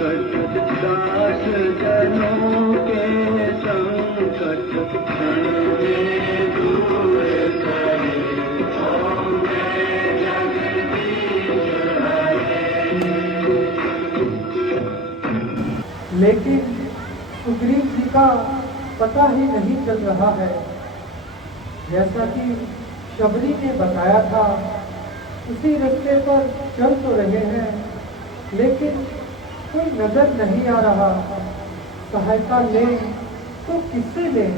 दास जनों के संकट क्षण में दूर करे, ओम जय जगदीश हरे। लेकिन सुग्रीव जी का पता ही नहीं चल रहा है। जैसा कि शबरी ने बताया था, उसी रास्ते पर चल तो रहे हैं, लेकिन कोई नजर नहीं आ रहा। सहायता लें तो किससे लें?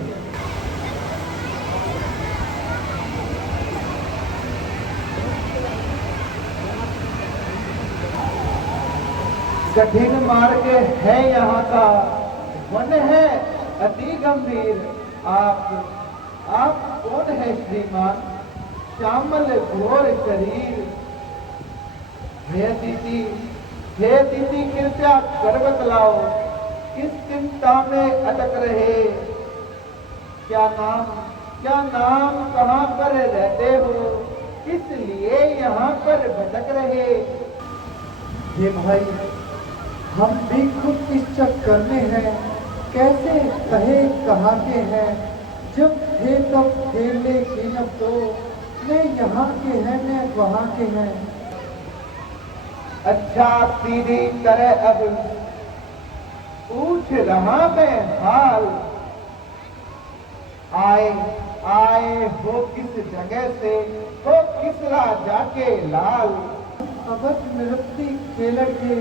कठिन मार्ग है यहाँ का, वन है अति गंभीर। आप कौन है श्रीमान? श्यामल घोर शरीर। हे दीदी कृपया कर बतलाओ, किस चिंता में अटक रहे? क्या नाम कहाँ पर रहते हो? किस लिए यहाँ पर भटक रहे? ये भाई, हम भी खुद इस चक्कर में हैं। कैसे कहे कहाँ के हैं? जब थे तब थे, लेकिन अब तो मैं यहाँ के हैं, मैं वहाँ के हैं। अच्छा सीधी तरह अब पूछ रहा मैं हाल। आए हो किस जगह से, हो किस राजा के लाल? अवध नृत्य के लड़के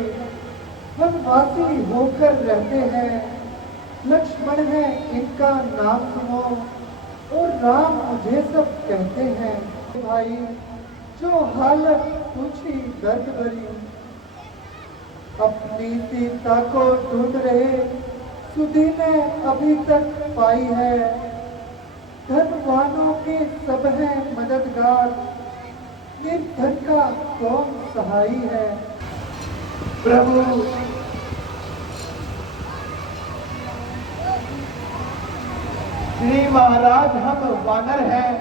वनवासी होकर रहते हैं। लक्ष्मण है इनका नाम सुनो, और राम मुझे सब कहते हैं। भाई, जो हालत पूछी दर्द भरी, अपनी सीता को ढूंढ रहे सुधी ने अभी तक पाई है। धनवानों के सब हैं मददगार, निर्धन का कौन सहाई है? प्रभु श्री महाराज, हम वानर हैं,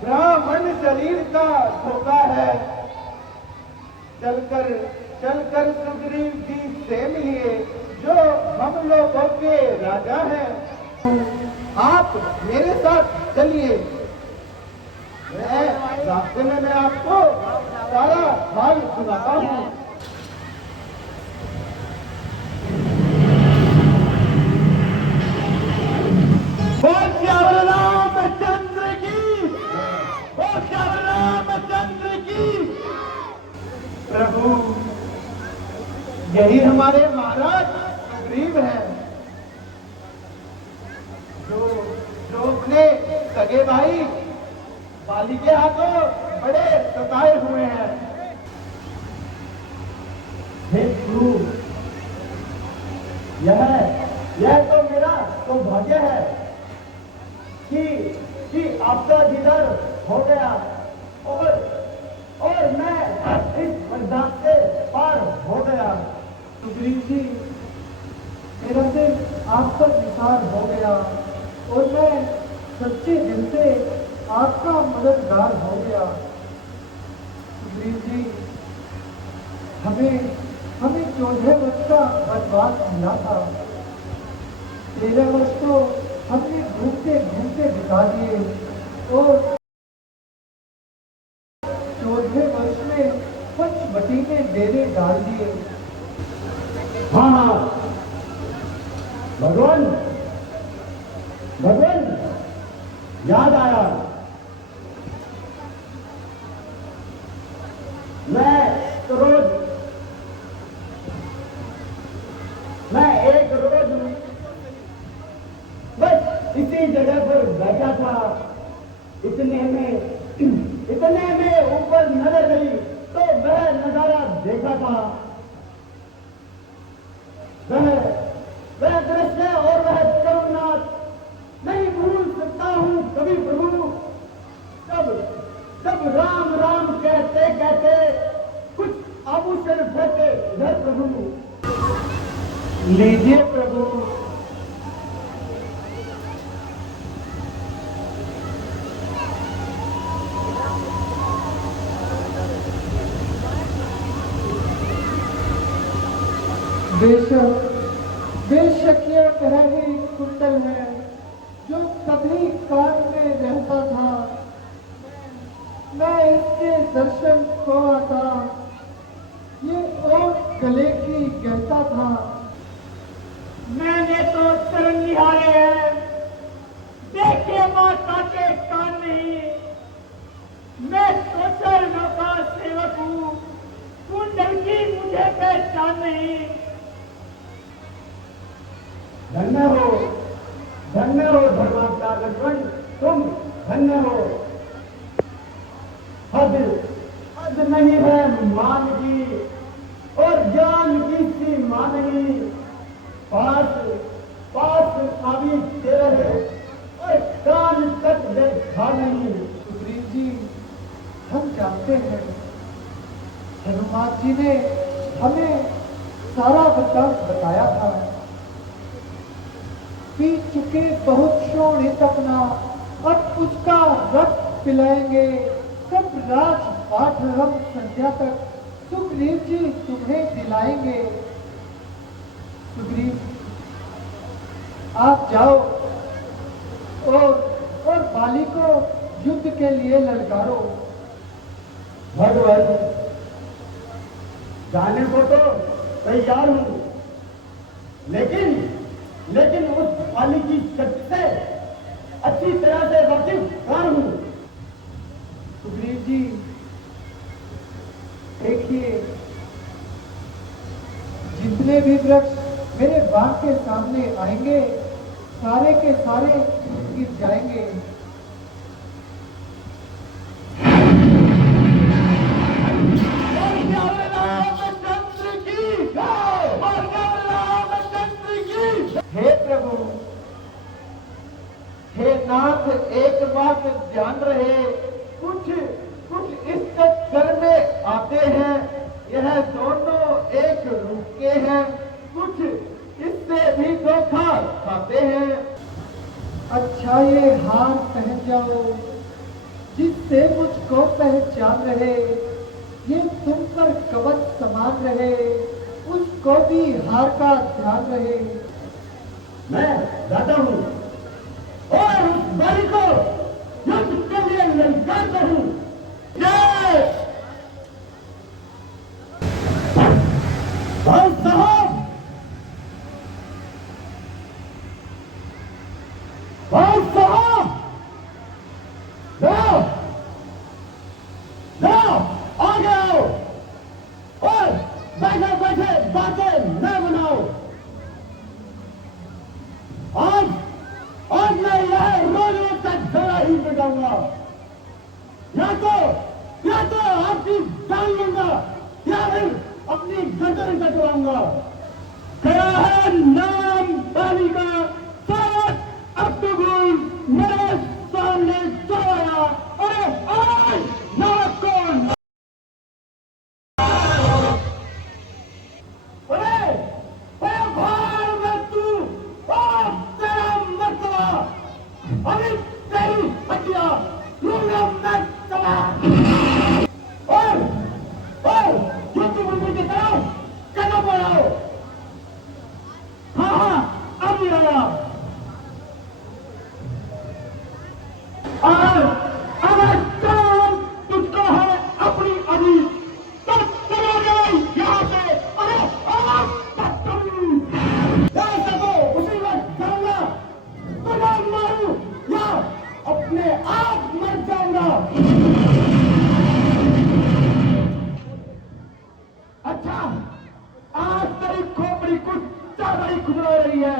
ब्राह्मण शरीर का धोखा है। चलकर सुग्रीव जी से मिलिए, जो हम लोगों के राजा हैं। आप मेरे साथ चलिए, रास्ते में मैं आपको सारा हाल सुनाता हूँ। रामचंद्र की, रामचंद्र की। प्रभु, यही हमारे महाराज सुग्रीव हैं, जो अपने सगे भाई बाली के हाथों बड़े सताए हुए हैं। हे प्रभु, यह तो मेरा सौभाग्य है कि आपका दीदार हो गया, और मैं इस बरसात से पार हो गया। सुग्रीव जी, मेरा दिल आप पर निसार हो गया, और मैं सच्चे दिल से आपका मददगार हो गया। सुग्रीव जी, हमें 14 वर्ष का वनवास मिला था। 13 वर्ष तो हमने घूमते घूमते बिता दिए, और 14वें वर्ष में पंचवटी में डेरे डाल दिए। हाँ, भगवान याद आया। मैं एक रोज बस इसी जगह पर बैठा था। इतने में ऊपर नजर गई तो वह नजारा देखा था। वह दृश्य और वह करुणानाथ नहीं भूल सकता हूँ कभी प्रभु। जब राम राम कहते कहते कुछ आभूषण फेंके इधर प्रभु। लीजिए प्रभु। बेशक बेशक ये तरह ही कुंडल है जो कभी कान में रहता था। मैं इसके दर्शन को आता, ये और गले की गहता था। मैंने तो चरण निहारे हैं, देखे माता के कान नहीं। मैं सोचर नौका सेवक हूँ, कुंडल की मुझे पहचान नहीं। धन्य हो धर्मावतार लक्ष्मण, तुम धन्य हो। हद नहीं है मान की और ज्ञान की सीमा नहीं। पास अभी तेरे और कान तक देखा नहीं। सुग्रीव जी, हम जानते हैं हनुमान जी ने हमें सारा वृत्तांत बताया था। पी चुके बहुत शोणित अपना, अब उसका रक्त पिलाएंगे। सब राजपाठ हम संध्या तक सुग्रीव जी तुम्हें दिलाएंगे। सुग्रीव, आप जाओ और बाली को युद्ध के लिए ललकारो। भगवान, जाने को तो तैयार हूं, लेकिन उस बाली की शक्ति से अच्छी तरह से वाकिफ कौन हूं। सुग्रीव जी, देखिए, जितने भी वृक्ष मेरे बाग के सामने आएंगे, सारे के सारे गिर जाएंगे। हे प्रभु, हे नाथ, एक बात ध्यान रहे, कुछ इस चक्कर में आते हैं, यह दोनों एक रूप के हैं, कुछ इससे भी धोखा खाते हैं। अच्छा, ये हार पहन जाओ जिससे मुझको पहचान रहे। ये तुम पर कवच समान रहे, उसको भी हार का ध्यान रहे। मैं दादा हूं और उस बाली को युद्ध के लिए ललकारता हूं। जय भाई साहब, भाई साहब, जाओ आगे आओ और बैठे बैठे बातें न बनाओ। आज मैं यह रोज तक झगड़ा ही बिगाऊंगा, या तो आपकी जान लूंगा या फिर अपनी गर्दन कटवाऊंगा। खड़ा है नाम बाली का, सात अक्टूबर मेरे सामने जो आया, अरे आज नाक को अभी तेरी हत्या लूंगा मैं चला। और युद्ध भूमि की तरफ कदम बढ़ाओ। हाँ, अभी आया। और अगर काम तुझको है अपनी अभी, तो चले गए यहाँ से। अरे उसी वक्त जाऊंगा, तुझे मारू या अपने आप मर जाऊंगा। अच्छा, आज तेरी खोपड़ी कुछ ज्यादा ही खुजला रही है।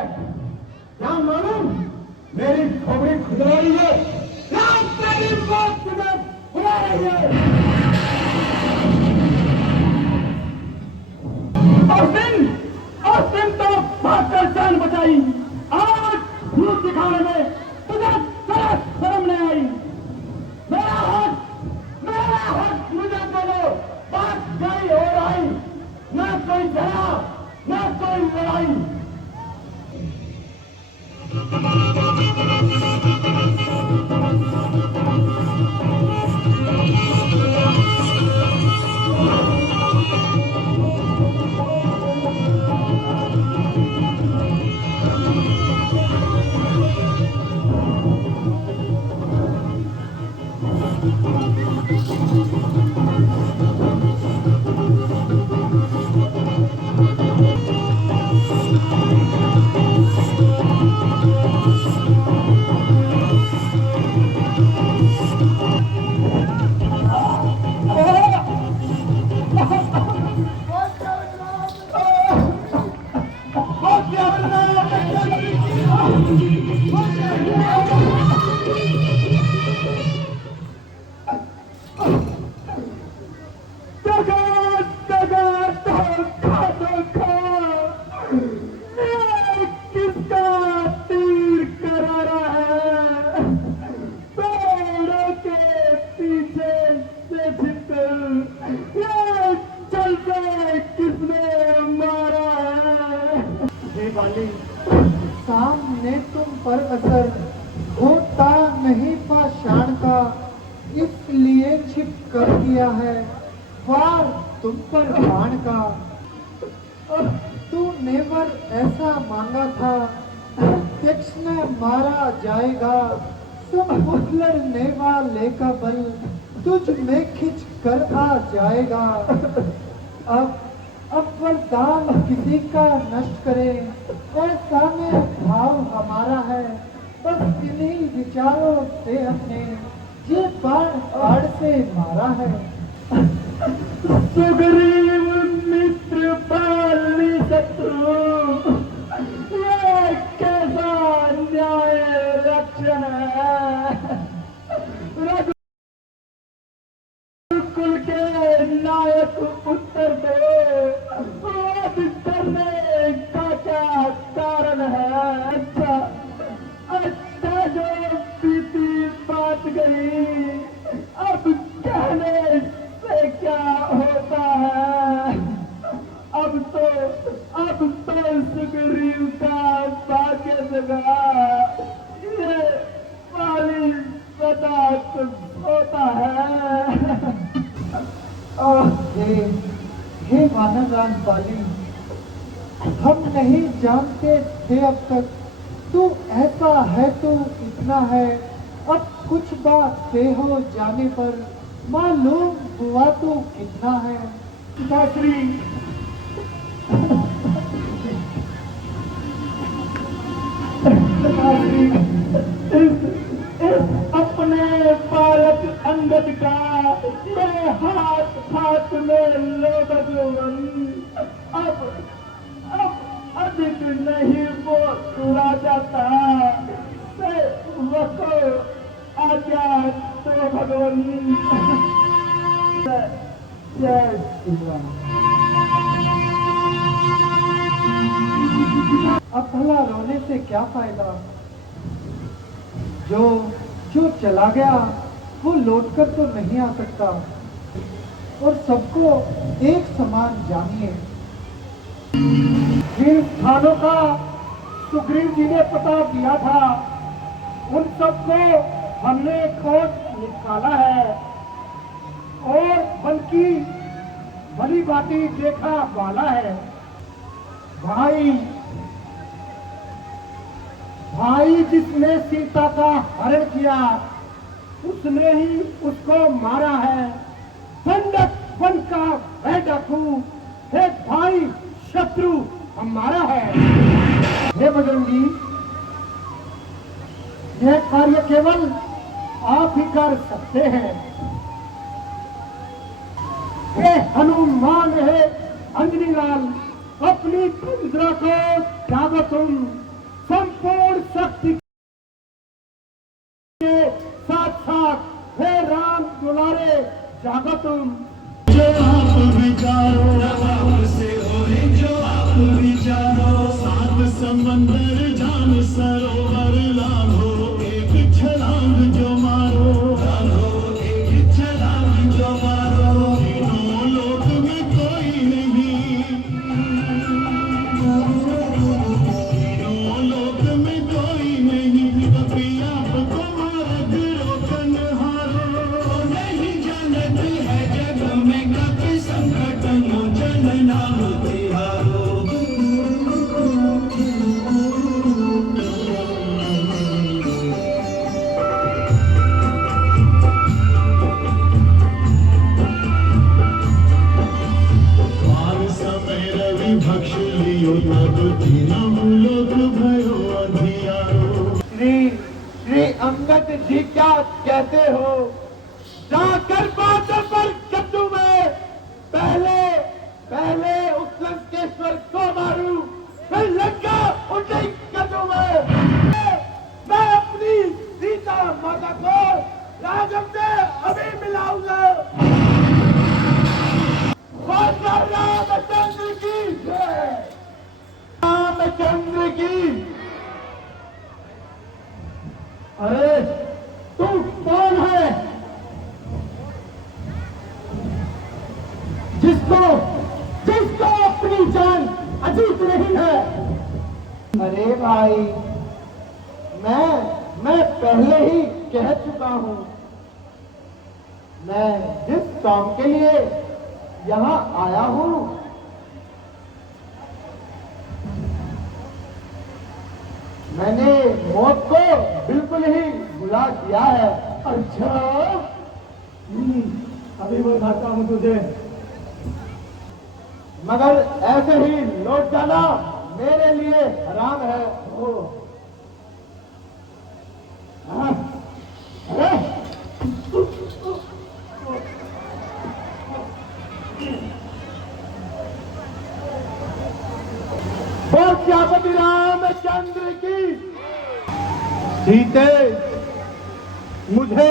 क्या मालूम मेरी खोपड़ी खुजला रही है या तेरी मौत तुझे बुला रही है। और दिन तो भागकर जान बचाई, आज भूत दिखाने में तुझे जरा शर्म नहीं आई। मेरा हक मुझे बोलो, बात गई हो रही, न कोई झगड़ा न कोई लड़ाई। ये चलते किसने मारा है? हे बाली, सामने तुम पर असर होता नहीं पाषाण का, इसलिए छिप कर दिया है वार तुम पर बाण का। तूने वर ऐसा मांगा था प्रत्यक्ष में मारा जाएगा, सब उलटने वाले का बल तुझ में खिंच कर आ जाएगा। अब वरदान किसी का नष्ट करे ऐसा में भाव हमारा है, बस इन्हीं विचारों से हमने ये बाण आड़ से मारा है। सुग्रीव मित्र बाली शत्रु, ये कैसा न्याय रक्षण है? रघुकुल के नायक उत्तर दे, आज डरने का क्या कारण है? अच्छा जो बीती बात गई, अब कहने से क्या होता है? अब तो सुग्रीव का भाग्य जगा, ये बाली सदा होता है। हे वानरराज बाली, हम नहीं जानते थे अब तक तू ऐसा है तो इतना है, अब कुछ बात से हो जाने पर मालूम हुआ तो कितना है। पिताश्री, इस अपने बालक अंगद का ये हाथ में लो भगवान, अब अधिक नहीं बोला जाता, वको आज्ञा तो भगवान। जय श्री राम। अब भला रोने से क्या फायदा, जो चला गया वो लौटकर तो नहीं आ सकता, और सबको एक समान जानिए। जिन स्थानों का सुग्रीव जी ने पता दिया था, उन सबको हमने खोज निकाला है और बल्कि भली भांति देखा वाला है। भाई जिसने सीता का हरण किया, उसने ही उसको मारा है। संडक वन का वह डाकू, हे भाई शत्रु हमारा है। हे बजरंगी, यह कार्य केवल आप ही कर सकते हैं। हे हनुमान, है अंजनी लाल, अपनी तंद्रा को जागो तुम, संपूर्ण शक्ति के साथ साथ हे राम दुलारे जागो तुम। जो आप विचारो से होए, जो आप विचारो, सात समंदर जान सरोवर लांघो, एक छलांग जो मारो, एक छलांग जो मारो, तीनों लोक में कोई नहीं, तीनों लोक में कोई नहीं, कभी आपको मार्ग रोकन हारो, नहीं जानती है जग में कभी संकट मोचन नाम तिहारो। बाल समय रवि भक्ष लियो, तब तीनों लोक भयो अंधियारो। श्री अंगद जी क्या कहते हो? जाकर बादल पर कद्दू में पहले उस लंकेश्वर को मारूं, फिर लंका उठे कद्दू में। मैं अपनी सीता माता को राजम में अभी मिलाऊंगा। रामचंद्र की जय, रामचंद्र की। अरे तू कौन है? जिसको जिसको अपनी जान अजीत नहीं है। अरे भाई, मैं पहले ही कह चुका हूं, मैं जिस काम के लिए यहां आया हूं, मैंने मौत को बिल्कुल ही भुला दिया है। अच्छा, अभी बताता हूं तुझे। मगर ऐसे ही लौट जाना मेरे लिए हराम है। हाँ, अरे प्रजापति रामचंद्र की। सीते, मुझे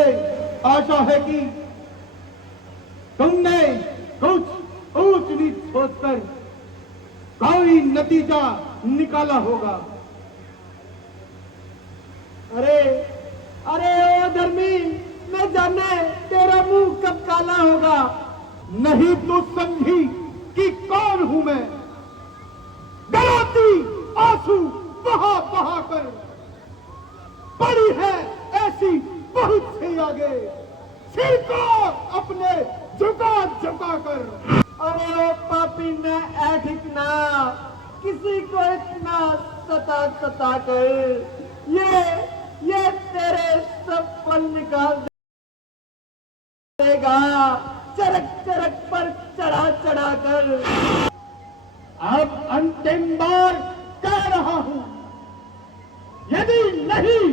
आशा है कि तुमने कुछ ऊंच नीच सोचकर कोई नतीजा निकाला होगा। अरे अरे ओ धर्मी, न जाने तेरा मुंह कब काला होगा। नहीं तो समझी कि कौन हूं मैं। गलाती आंसू बहा बहा कर पड़ी है ऐसी बहुत सी आगे, सिर को अपने झुका झुका कर। अरे ओ पापी न ऐठिक ना, किसी को इतना सता कर ये तेरे सब पल निकाल देगा, चरक चरक पर चढ़ा कर। अब अंतिम बार कह रहा हूं, यदि नहीं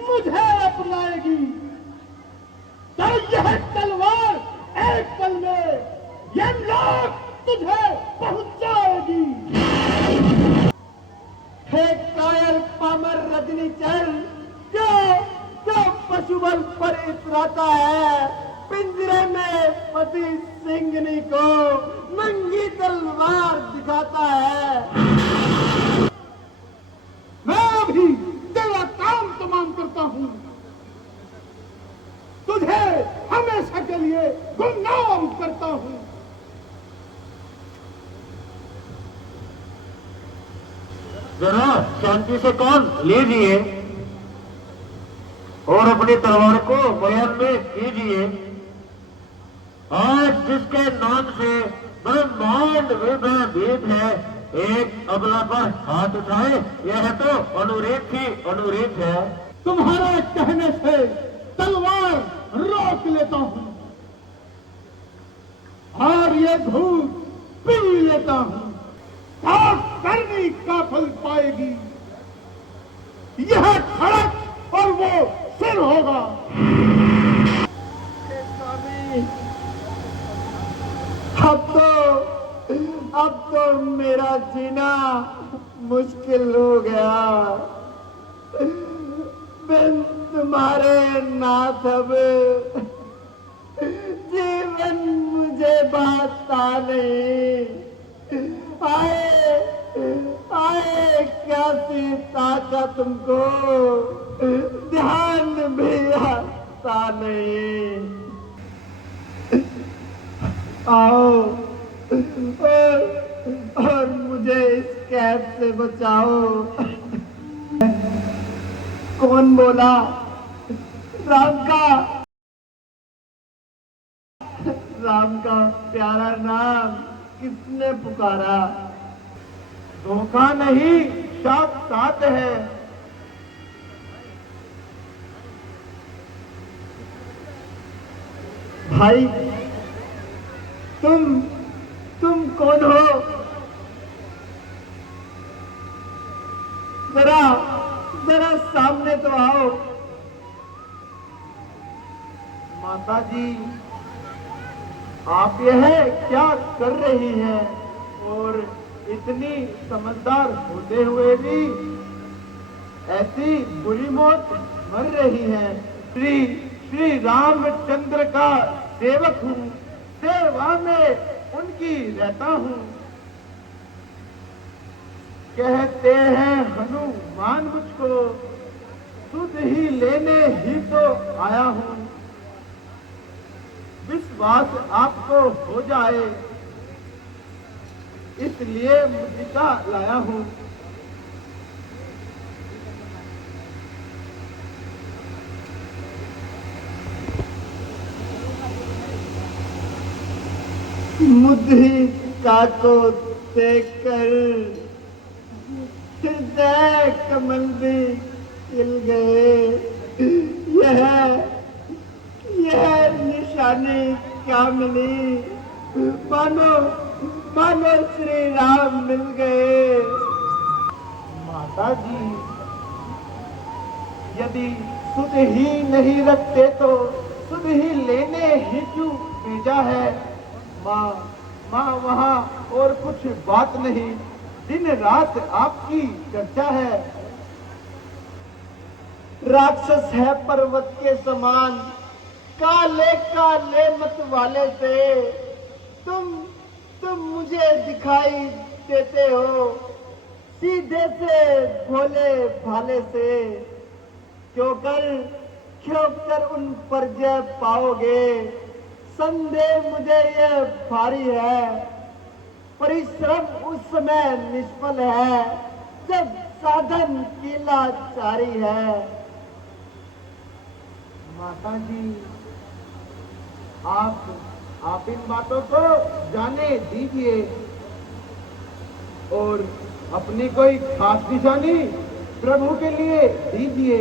मुझे अपनाएगी तो यह तलवार एक पल में यमलोक तुझे पहुंचाएगी। हे कायर पामर रजनी चल, क्यों पशुबल पर इतराता है। पिंजरे में फंसी सिंगनी को नंगी तलवार दिखाता है। मैं अभी तेरा काम तमाम करता हूं, तुझे हमेशा के लिए गुमनाम करता हूं। जरा शांति से कान लीजिए और अपनी तलवार को बयान में कीजिए। आज जिसके नाम से ब्रह्मांड में भयभीत है, एक अबला पर हाथ उठाए, यह तो अनुरेख ही अनुरेख है। तुम्हारे कहने से तलवार रोक लेता हूं और ये घूट पी लेता हूं। पाप करनी का फल पाएगी, यह खड़क और वो सिर होगा। स्वामी, अब तो मेरा जीना मुश्किल हो गया। बिन तुम्हारे नाथ अब जीवन मुझे बाता नहीं। आए क्या सीता का तुमको ध्यान भी आता नहीं। आओ और मुझे इस कैद से बचाओ। कौन बोला? राम का प्यारा नाम किसने पुकारा? धोखा नहीं, साथ है। भाई, तुम कौन हो? जरा सामने तो आओ। माता जी, आप यह क्या कर रही हैं? और इतनी समझदार होते हुए भी ऐसी बुरी मौत मर रही हैं। श्री रामचंद्र का सेवक हूँ, सेवा में उनकी रहता हूँ। कहते हैं हनुमान मुझको, सुध ही लेने ही तो आया हूँ। विश्वास आपको हो जाए इसलिए मुद्रिका लाया हूँ। मुद्रिका को देखकर हृदय कमल भी खिल गए। यह निशानी क्या मिली? मानो मानो श्री राम मिल गए। माता जी, यदि सुध ही नहीं रखते तो सुध ही लेने ही क्यों भेजा है? माँ वहाँ और कुछ बात नहीं, दिन रात आपकी चर्चा है। राक्षस है पर्वत के समान, काले काले मत वाले से तुम मुझे दिखाई देते हो, सीधे से भोले भाले से। क्यों कर उन पर जय पाओगे, संदेह मुझे ये भारी है। परिश्रम उस समय निष्फल है जब साधन की लाचारी है। माता जी, आप इन बातों को जाने दीजिए और अपनी कोई खास निशानी प्रभु के लिए दीजिए।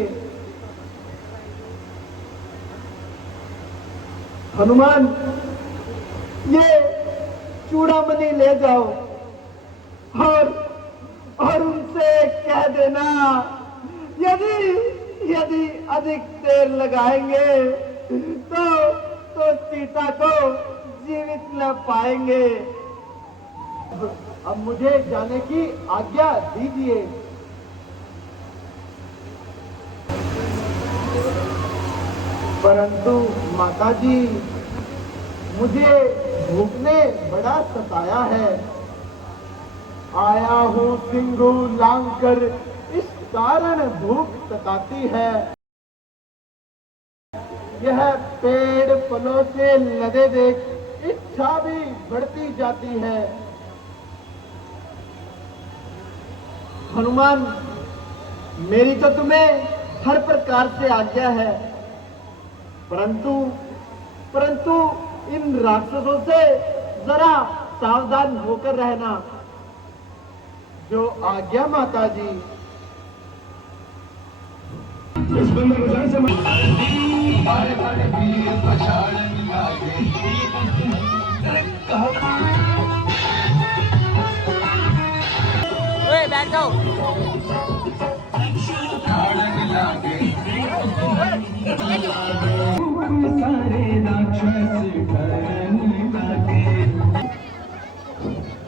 हनुमान, ये चूड़ामणि ले जाओ और उनसे कह देना, यदि अधिक देर लगाएंगे तो सीता को जीवित न पाएंगे। अब मुझे जाने की आज्ञा दीजिए। परंतु माता जी, मुझे भूख ने बड़ा सताया है। आया हूँ सिंधु लांघकर, इस कारण भूख सताती है। यह पेड़ फलों से लदे देख इच्छा भी बढ़ती जाती है। हनुमान, मेरी तो तुम्हें हर प्रकार से आज्ञा है, परंतु इन राक्षसों से जरा सावधान होकर रहना। जो आज्ञा माता जी। इस बंदर बाजार से बैठ जाओ।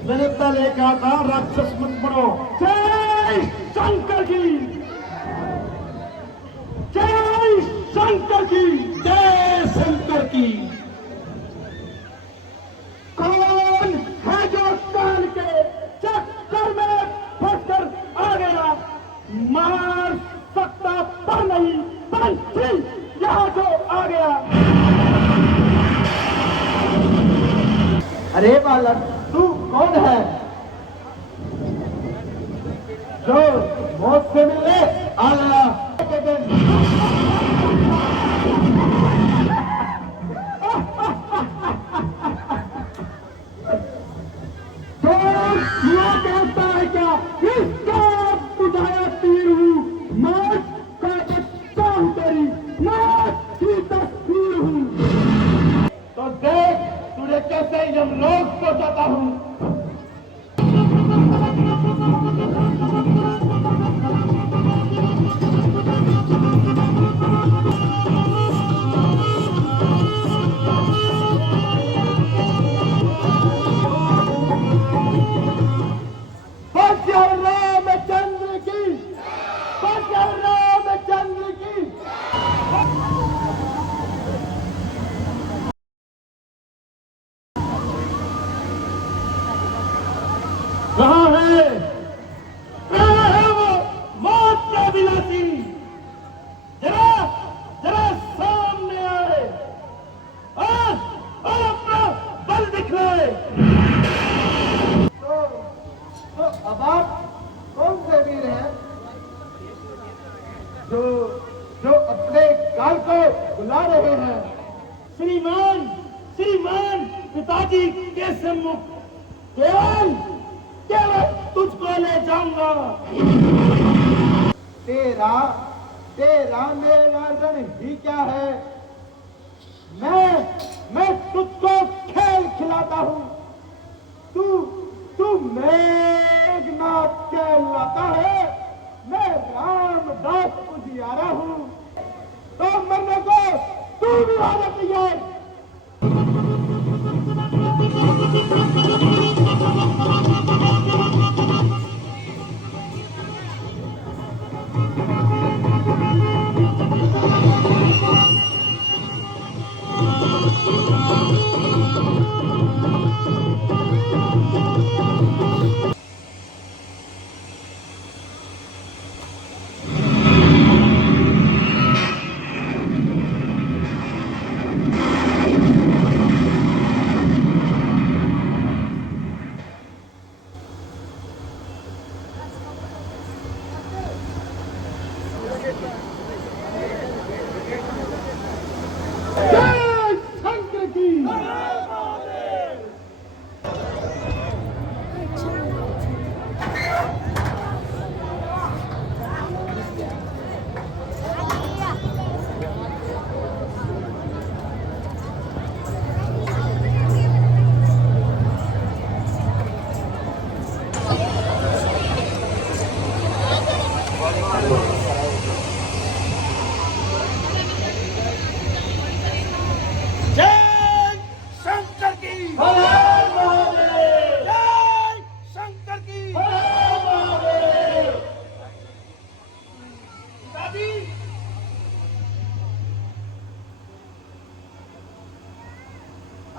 मैंने पहले कहा था राक्षस मत बनो। जय शंकर की, जय शंकर की, जय शंकर की। कौन है जो काल के चक्कर में फंसकर आ गया? मार सकता पर नहीं, पंछी यहाँ जो आ गया। अरे बालक, तू कौन है जो मौत से मिलने आया? तो ये कहता है क्या इसका बुझाया तीर हूँ, मौत का बच्चा हूँ, तेरी मौत की तस्वीर हूँ। तो देख तुझे कैसे यमलोक पहुंचाता हूँ। रामचंद्र की, रामचंद्र की। कहाँ है वो मौत का विलासी? जरा सामने आए और अपना बल दिखलाए। तो जो जो अपने काल को बुला रहे हैं। श्रीमान श्रीमान पिताजी के सम्मुख केवल केवल तुझको ले जाऊंगा। तेरा तेरा मेरा रण ही क्या है। मैं तुझको खेल खिलाता हूँ। तू तू मेघनाथ कहलाता है। मैं रामदास उजियारा हूँ। तो मरने को तू भी आ जा तैयार।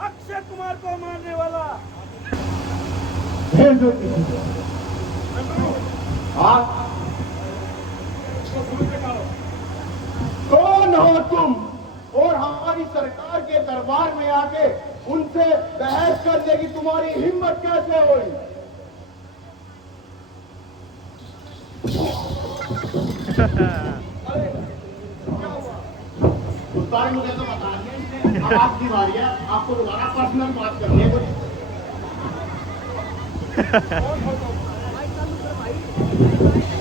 अक्षय कुमार को मारने वाला भेज दो किसी को। कौन हो तुम और हमारी सरकार के दरबार में आके उनसे बहस करने की तुम्हारी हिम्मत कैसे हुई। अरे क्या हुआ? उस मुझे तो बता दें, अब आपकी बारी है, आपको दोबारा पर्सनल बात करनी है।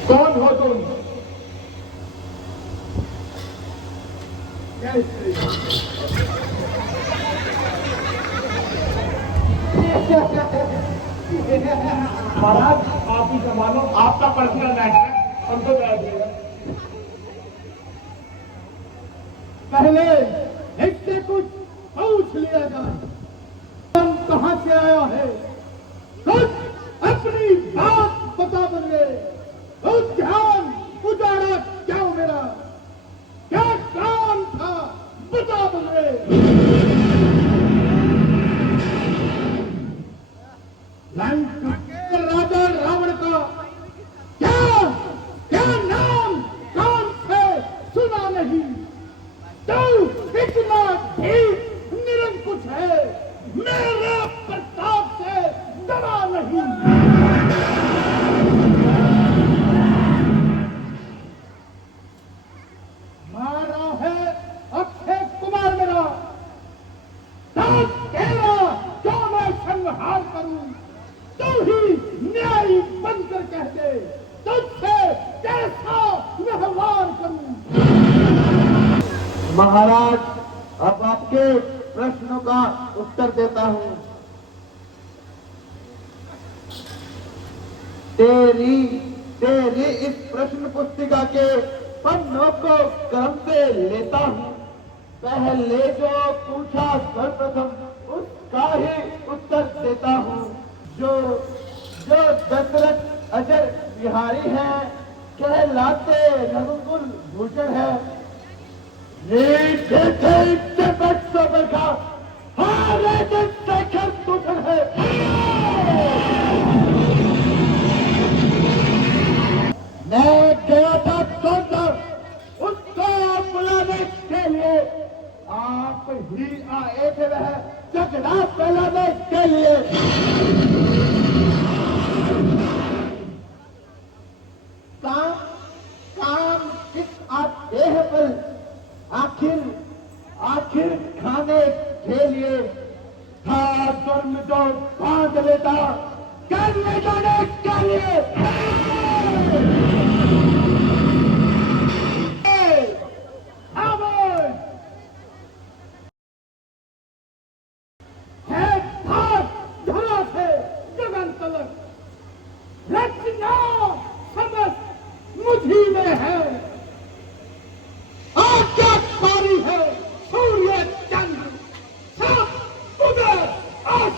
कौन हो तुम? क्या स्त्री? महाराज आप ही संभालो, आपका पर्सनल मैटर है, हमको जवाब देगा। पहले इससे कुछ पूछ लिया जाए। तुम कहां से आया है? कुछ अपनी बात बता बंदे। उस ध्यान उजाड़ा क्या मेरा? क्या काम था? बता बंदे। लंका के राजा रावण का क्या क्या नाम कान से सुना नहीं? तो इतना भी निरंकुश है, मेरे प्रताप से डरा नहीं। मारा है अक्षय कुमार मेरा, तो तेरा जो मैं संहार करूं, तू ही न्यायी बनकर कह दे, तुझसे कैसा व्यवहार करूं। महाराज, अब आपके प्रश्नों का उत्तर देता हूं। तेरी तेरी इस प्रश्न पुस्तिका के पन्नों को क्रम से लेता हूं। पहले जो पूछा सर्वप्रथम उसका ही उत्तर देता हूं। जो जो दशरथ अजर बिहारी है, कहलाते रघुकुल भूषण है। मैं गया था सोचा उसको बुलाने के लिए, आप ही आए थे वह झगड़ा फैलाने के लिए। काम काम किस बांध लेता, कर ले जाने के लिए धरा से गगन तलक रचना समस्त मुझी में है। आज्ञाकारी है सूर्य चंद्र सब उधर आज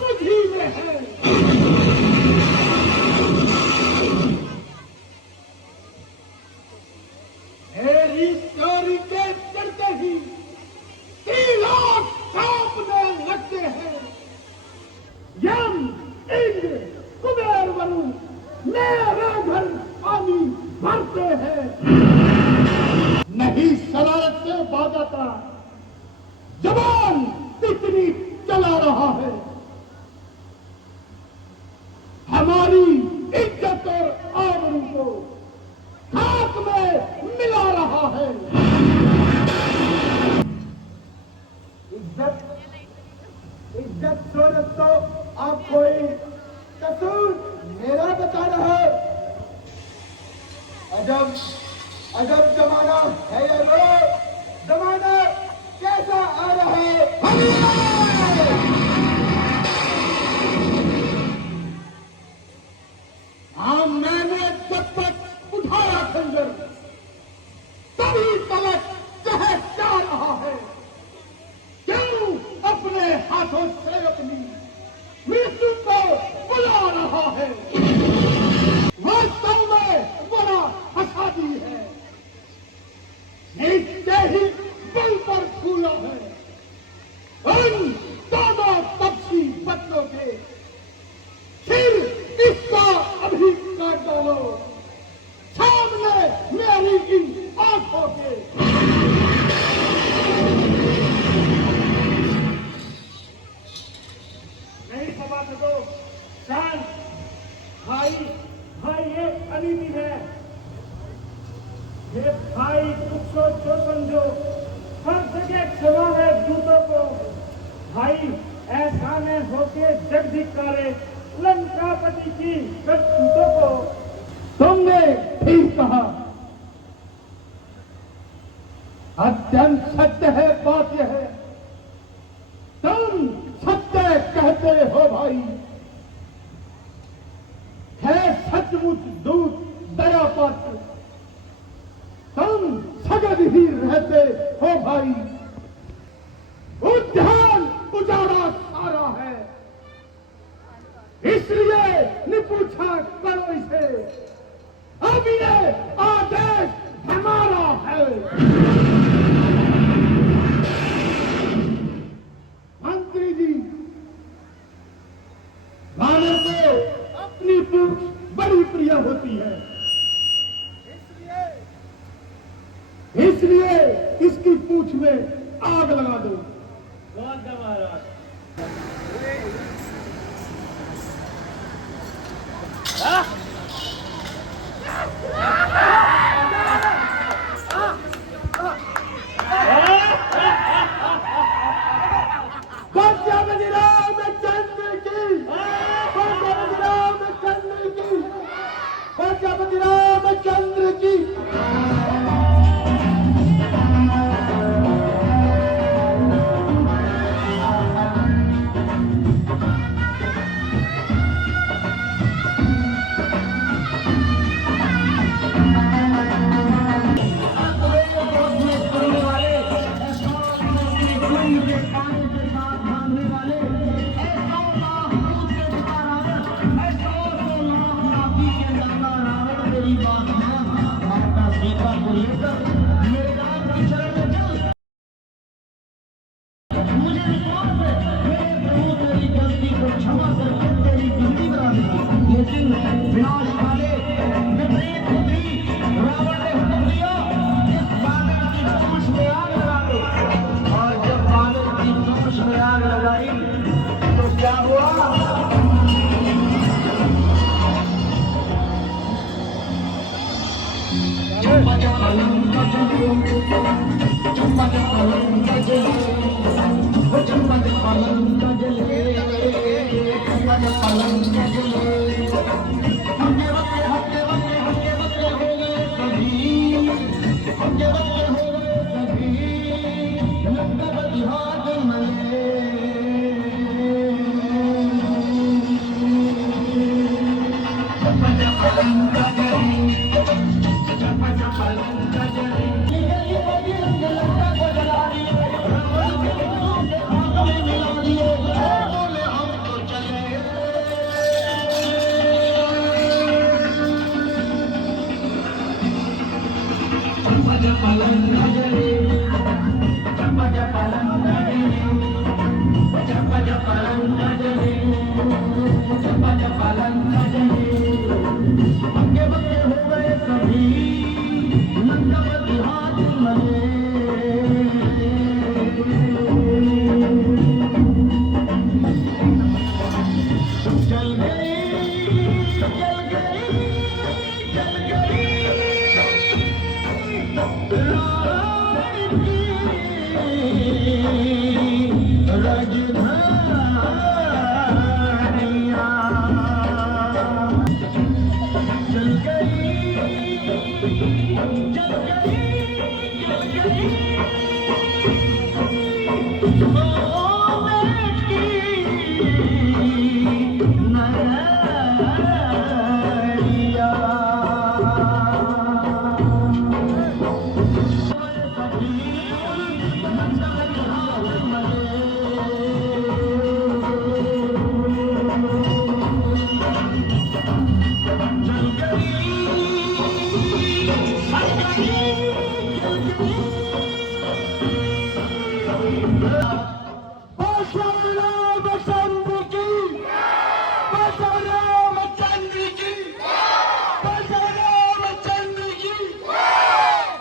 मुझी में है। मेरी चोरी के चढ़ते ही तीनों कांपने लगते हैं। यम इंद्र कुबेर वरुण मेरे घर पानी भरते हैं। नहीं शरारत से बाजाता जवान तितली चला रहा है। हमारी इज्जत और आबरू को हाथ में मिला रहा है। इज्जत शोहरत तो आप कोई कसूर मेरा बता रहा है। अजब अजब जमाना है ये लोग, जमाना कैसा आ रहा है। हाँ, मैंने जब तक उठाया खंजर तभी तलक जहर जा रहा है। क्यों अपने हाथों से अपनी मृत्यु को बुला रहा है। वास्तव में बड़ा फसादी है। इसके ही बल पर छूया है। उन दोनों तपसी बच्चों के फिर इसका अभी काट डालो सामने मेरी इन आंखों के। नहीं सभा सको शांत। भाई भाई ये अनिति है। ये भाई कुछ सोचो समझो, हर जगह क्षमा है दूतों को। भाई ऐसा न होके जगधिकारे लंकापति की करतूतों को। तुमने ठीक कहा, अत्यंत सत्य है। बात यह है तुम सत्य कहते हो भाई। है सचमुच दूत दया पात्र, तुम सगद ही रहते हो भाई। उद्यान उजाड़ा सारा है, इसलिए निपूछा करो इसे। अब ये आदेश हमारा है। मंत्री जी, वानर को अपनी पूछ बड़ी प्रिय होती है, इसलिए इसकी पूछ में आग लगा दो। महाराज रामचंद्र की। चंपक पलंग जले Başarılar, başarılar.